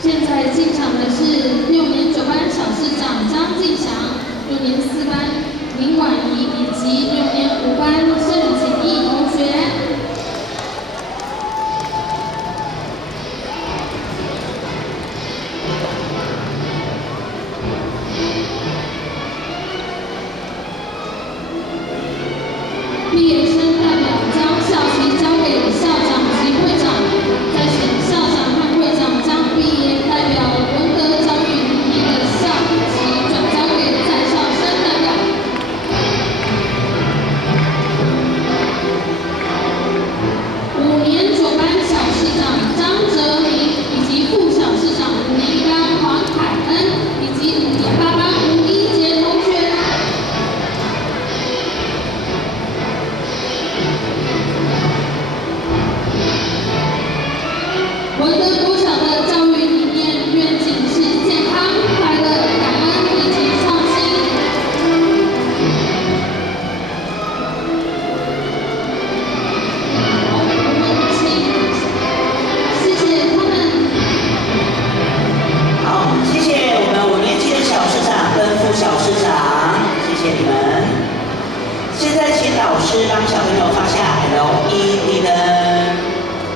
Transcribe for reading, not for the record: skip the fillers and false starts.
现在进场的是6年9班小市长张敬祥、6年4班林婉仪以及6年5班盛景义同学。毕业生代表将校旗交给校长及会长，再请校长和会长将毕业代表文德教育理念的校旗转交给在校生代表。5年9班小市长张哲明以及副小市长5年1班黄凯恩以及5年8班吴一杰同学。文德国小的教育理念愿景是健康、快乐、感恩以及创新。好，我们请，谢谢他们。好，谢谢我们5年级的小市长跟副小市长，谢谢你们。现在请老师帮小朋友放下 LED 灯。